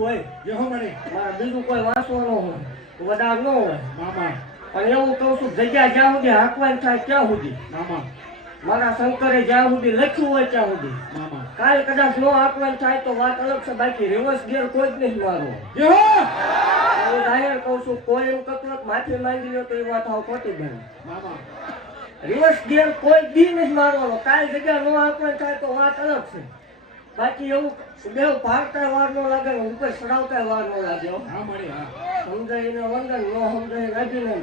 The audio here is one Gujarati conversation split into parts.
હોય. જે હો મળી મારે બીજું કોઈ વાંચવાનું હોય વધારે ન હોય. મામા. પણ એવું કહું છું જગ્યા જ્યાં સુધી હાંકવાની થાય ત્યાં સુધી. મામા. મારા શંકરે જ્યાં સુધી લખ્યું હોય ત્યાં સુધી. મામા. કાલ કદાચ નો હાંકવાની થાય તો વાત અલગ છે બાકી રિવર્સ ગેર કોઈ જ નહીં મારવો જે હો હું જાહેર કહું છું કોઈ એમ કતું માથે માંગી લો તો એ વાત આવ ખોટી બને. મામા. રિવર્સ ગેર કોઈ દી નહીં મારવાનો. કાલ જગ્યા નો હાંકવાની થાય તો વાત અલગ છે. બાકી એવું દેવ ભારતા વાર નો લાગે ઉપર ચડાવતા વાર નો લાગે સમજાઈને વંદન નો સમજાઈને અભિનંદન.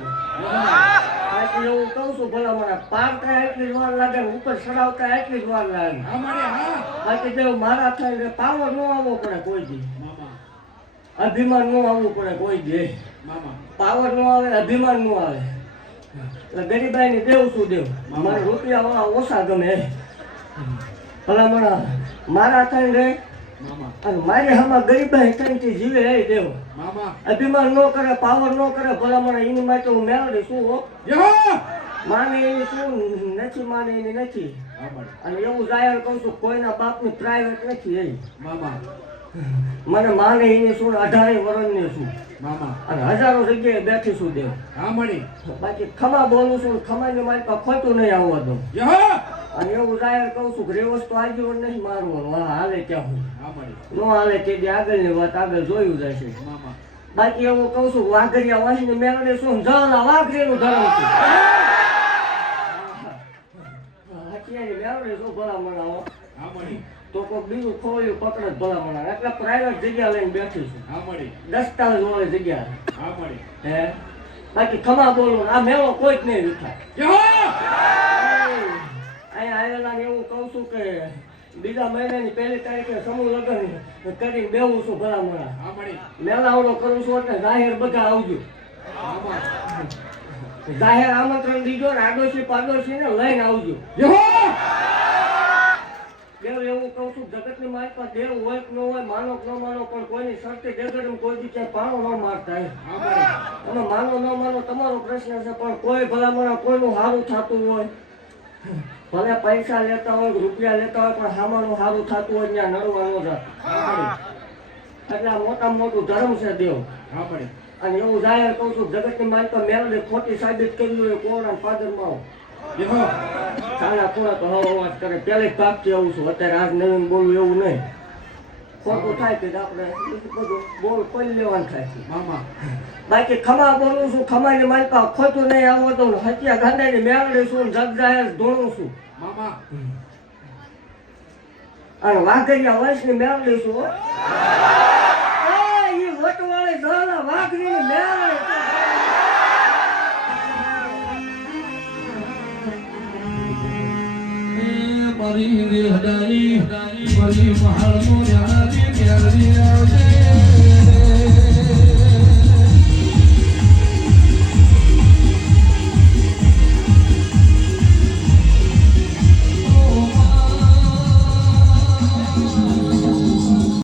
બાકી એવું કહું છું ભલા મને પારતા એટલી જ વાર લાગે ને ઉપર ચડાવતા એટલી જ વાર લાગે. બાકી દેવ મારા થાય પાવર નો આવવો પડે કોઈ દી. અભિમાન નો આવવું પડે કોઈ દે. પાવર નો આવે અભિમાન નો આવે. એટલે ગરીબાઈ ને દેવ શું દેવ? મને રૂપિયા વાળા ઓછા ગમે. ભલા મણા મારા થાય રે? અને મારી હામાં ગરીબાઈ થઈને જીવે એ દેવ. અભિમાન ન કરે પાવર ન કરે ભલા મને એની માટે હું મેળવી શું હો. માને એની શું નથી માને એની નથી. અને એવું જાહેર કહું છું કોઈના બાપની પ્રાઇવેટ નથી એ મને માને એની શું અઢારે વર્ષની શું. અને હજારો જગ્યાએ બેઠી છું દેવ. બાકી ખમા બોલું છું ખમાની મારી પાસે ખોટું નહીં આવવા દઉં. જે હો અને એવું જાહેર કહું છું રેવસ તો આજીવન નહીં મારું હા હાલે ત્યાં હું હા નો હાલે તે દી આગળની વાત આગળ જોયું જશે. બાકી એવું કહું છું વાઘરિયા વાંચની મેળવે શું જળના વાઘરેનું ધર્મ છે. હથિયારની મેળવે શું ભલામણ આવો. તો કોઈ બીજું ખોલ્યું પકડે જ ભલામણ એટલે પ્રાઇવેટ જગ્યા લઈને બેઠી છું. હા દસ્તાવેજ વાળી જગ્યા. હે બાકી ખમા બોલો આ મેળો કોઈ જ નહીં વિખાય. જે હો અહીંયા આવેલા એવું કહું છું કે બીજા મહિનાની પહેલી તારીખે સમૂહ લગ્ન કરીને બેવું છું ભલામણા. હા મળી. કરું છું એટલે જાહેર બધા આવજો. જાહેર આમંત્રણ દીજો ને આડોશી પાડોશી ને લઈને આવજો. દેવ એવું કહું છું જગતની માલમાં દેવ હોય કે ન હોય માનો કે ન માનો પણ કોઈની શરતે દેગડમ કોઈ દી ક્યાંય પાણો ન મારતા તમે માનો ન માનો તમારો પ્રશ્ન છે પણ કોઈ ભલામણ કોઈનું સારું થતું હોય ભલે પૈસા લેતા હોય રૂપિયા લેતા હોય પણ સામાનું સારું થતું હોય ત્યાં નડવા ન જાય હા. મળી એટલે આ મોટામાં મોટું ધર્મ છે દેવ. અને એવું જાહેર કહું છું જગતની માલિકા મેળવે ખોટી સાબિત કર્યું હોય કોરોના ફાધરમાં આવો? જે સાડા ચાલા તો હવા અવાજ કરે. પેલે જ ભાગથી આવું છું. અત્યારે આજ નવીન બોલવું એવું નહીં. ખોટું થાય કે આપણે બધું બોલ કોઈ લેવાનું થાય મામા. બાકી ખમા બોલું છું ખમાની માલિકા ખોટું નહીં આવો તો હત્યા ગાંધાની મેળવી છું જગ જાહેર ધોણું છું. મામા. અને વાઘરિયા વંશની મેળવી છું ઈ વટવાળી વાઘરી વાઘરીની મેળવી مريض يهداني مريض محرم عادي يا الذين